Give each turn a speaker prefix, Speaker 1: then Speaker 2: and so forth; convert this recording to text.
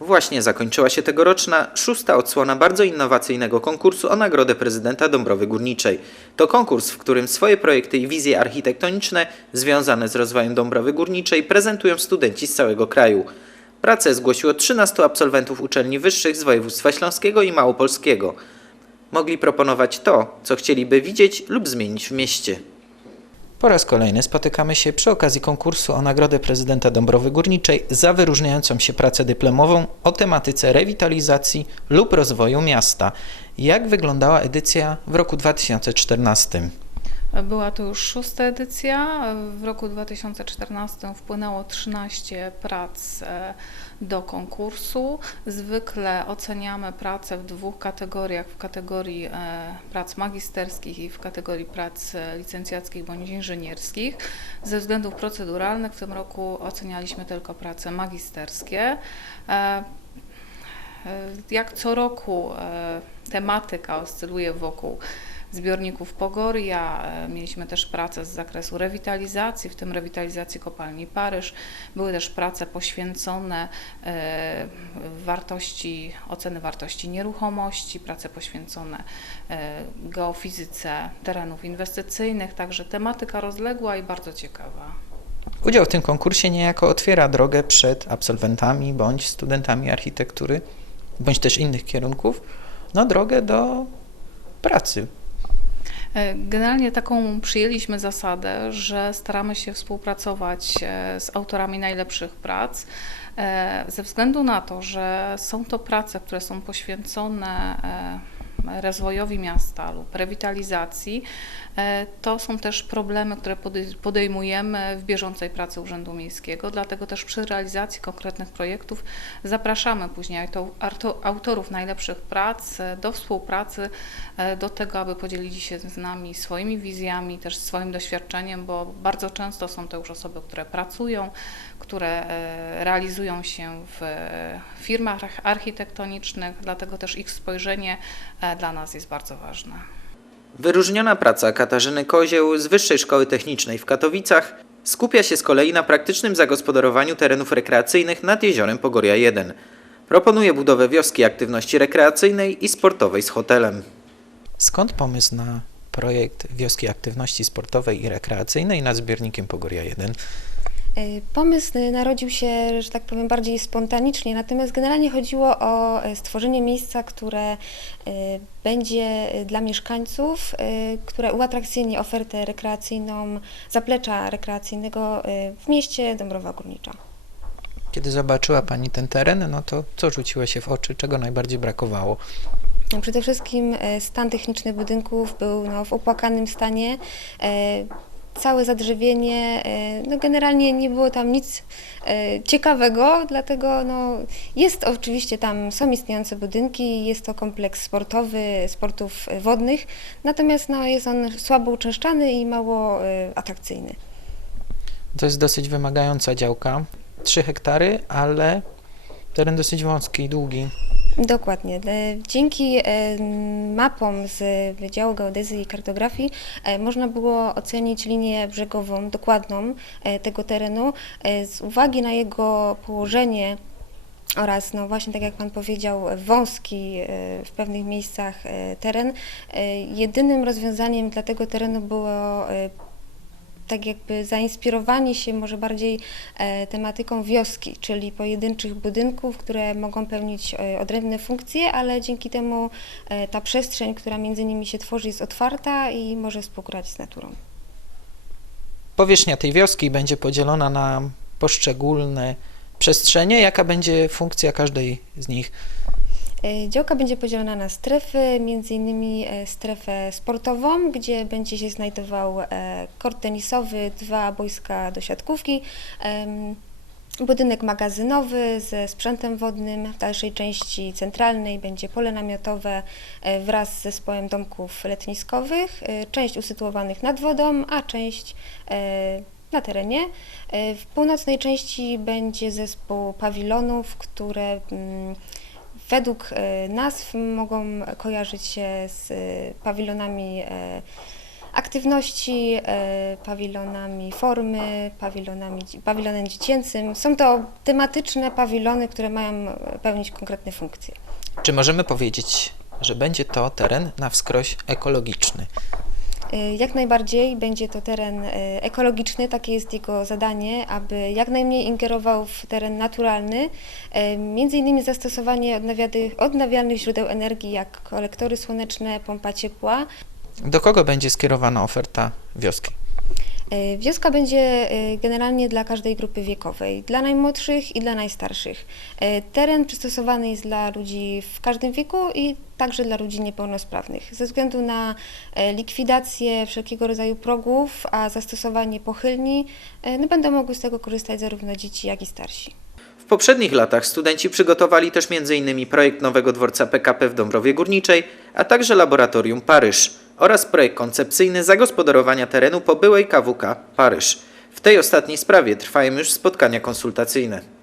Speaker 1: Właśnie zakończyła się tegoroczna szósta odsłona bardzo innowacyjnego konkursu o Nagrodę Prezydenta Dąbrowy Górniczej. To konkurs, w którym swoje projekty i wizje architektoniczne związane z rozwojem Dąbrowy Górniczej prezentują studenci z całego kraju. Pracę zgłosiło 13 absolwentów uczelni wyższych z województwa śląskiego i małopolskiego. Mogli proponować to, co chcieliby widzieć lub zmienić w mieście. Po raz kolejny spotykamy się przy okazji konkursu o Nagrodę Prezydenta Dąbrowy Górniczej za wyróżniającą się pracę dyplomową o tematyce rewitalizacji lub rozwoju miasta. Jak wyglądała edycja w roku 2014?
Speaker 2: Była to już szósta edycja. W roku 2014 wpłynęło 13 prac e, do konkursu. Zwykle oceniamy pracę w dwóch kategoriach, w kategorii e, prac magisterskich i w kategorii prac e, licencjackich bądź inżynierskich. Ze względów proceduralnych w tym roku ocenialiśmy tylko prace magisterskie. Jak co roku tematyka oscyluje wokół zbiorników Pogoria. E, Mieliśmy też prace z zakresu rewitalizacji, w tym rewitalizacji kopalni Paryż. Były też prace poświęcone e, wartości, oceny wartości nieruchomości, prace poświęcone e, geofizyce terenów inwestycyjnych, także tematyka rozległa i bardzo ciekawa.
Speaker 1: Udział w tym konkursie niejako otwiera drogę przed absolwentami bądź studentami architektury, bądź też innych kierunków, no drogę do pracy.
Speaker 2: E, Generalnie taką przyjęliśmy zasadę, że staramy się współpracować e, z autorami najlepszych prac, e, ze względu na to, że są to prace, które są poświęcone rozwojowi miasta lub rewitalizacji. E, To są też problemy, które podej- podejmujemy w bieżącej pracy Urzędu Miejskiego, dlatego też przy realizacji konkretnych projektów zapraszamy później autorów najlepszych prac e, do współpracy, e, do tego, aby podzielili się z nami swoimi wizjami, też swoim doświadczeniem, bo bardzo często są to już osoby, które pracują, które e, realizują się w e, firmach arch- architektonicznych, dlatego też ich spojrzenie e, dla nas jest bardzo ważne.
Speaker 1: Wyróżniona praca Katarzyny Kozieł z Wyższej Szkoły Technicznej w Katowicach skupia się z kolei na praktycznym zagospodarowaniu terenów rekreacyjnych nad jeziorem Pogoria 1. Proponuje budowę wioski aktywności rekreacyjnej i sportowej z hotelem. Skąd pomysł na projekt wioski aktywności sportowej i rekreacyjnej nad zbiornikiem Pogoria 1?
Speaker 3: Y, Pomysł y, narodził się, że tak powiem, bardziej spontanicznie, natomiast generalnie chodziło o y, stworzenie miejsca, które y, będzie y, dla mieszkańców, które uatrakcyjni ofertę rekreacyjną, zaplecza rekreacyjnego w mieście Dąbrowa Górnicza.
Speaker 1: Kiedy zobaczyła Pani ten teren, no to co rzuciło się w oczy, czego najbardziej brakowało?
Speaker 3: No, Przede wszystkim stan techniczny budynków był no, w opłakanym stanie. Całe zadrzewienie, y, no generalnie nie było tam nic y, ciekawego, dlatego no, jest oczywiście tam, są istniejące budynki, jest to kompleks sportowy, sportów wodnych, natomiast no, jest on słabo uczęszczany i mało y, atrakcyjny.
Speaker 1: To jest dosyć wymagająca działka, 3 hektary, ale teren dosyć wąski i długi.
Speaker 3: Dokładnie. E, Dzięki e, mapom z Wydziału Geodezji i Kartografii e, można było ocenić linię brzegową dokładną tego terenu z uwagi na jego położenie oraz, no właśnie tak jak Pan powiedział, wąski w pewnych miejscach teren. Jedynym rozwiązaniem dla tego terenu było tak jakby zainspirowanie się może bardziej e, tematyką wioski, czyli pojedynczych budynków, które mogą pełnić e, odrębne funkcje, ale dzięki temu e, ta przestrzeń, która między nimi się tworzy, jest otwarta i może współgrać z naturą.
Speaker 1: Powierzchnia tej wioski będzie podzielona na poszczególne przestrzenie. Jaka będzie funkcja każdej z nich?
Speaker 3: E, Działka będzie podzielona na strefy, między innymi e, strefę sportową, gdzie będzie się znajdował e, kort tenisowy, dwa boiska do siatkówki, budynek magazynowy ze sprzętem wodnym. W dalszej części centralnej będzie pole namiotowe wraz z zespołem domków letniskowych, część usytuowanych nad wodą, a część na terenie. W północnej części będzie zespół pawilonów, które mm, według e, nazw mogą kojarzyć się z e, pawilonami e, aktywności, pawilonami formy, pawilonami, pawilonem dziecięcym. Są to tematyczne pawilony, które mają pełnić konkretne funkcje.
Speaker 1: Czy możemy powiedzieć, że będzie to teren na wskroś ekologiczny?
Speaker 3: E, Jak najbardziej będzie to teren e, ekologiczny, takie jest jego zadanie, aby jak najmniej ingerował w teren naturalny, e, między innymi zastosowanie odnawialnych źródeł energii, jak kolektory słoneczne, pompa ciepła.
Speaker 1: Do kogo będzie skierowana oferta wioski?
Speaker 3: E, Wioska będzie e, generalnie dla każdej grupy wiekowej, dla najmłodszych i dla najstarszych. E, Teren przystosowany jest dla ludzi w każdym wieku i także dla ludzi niepełnosprawnych. Ze względu na likwidację wszelkiego rodzaju progów, a zastosowanie pochylni, no będą mogły z tego korzystać zarówno dzieci, jak i starsi.
Speaker 1: W poprzednich latach studenci przygotowali też m.in. projekt nowego dworca PKP w Dąbrowie Górniczej, a także laboratorium Paryż oraz projekt koncepcyjny zagospodarowania terenu po byłej KWK Paryż. W tej ostatniej sprawie trwają już spotkania konsultacyjne.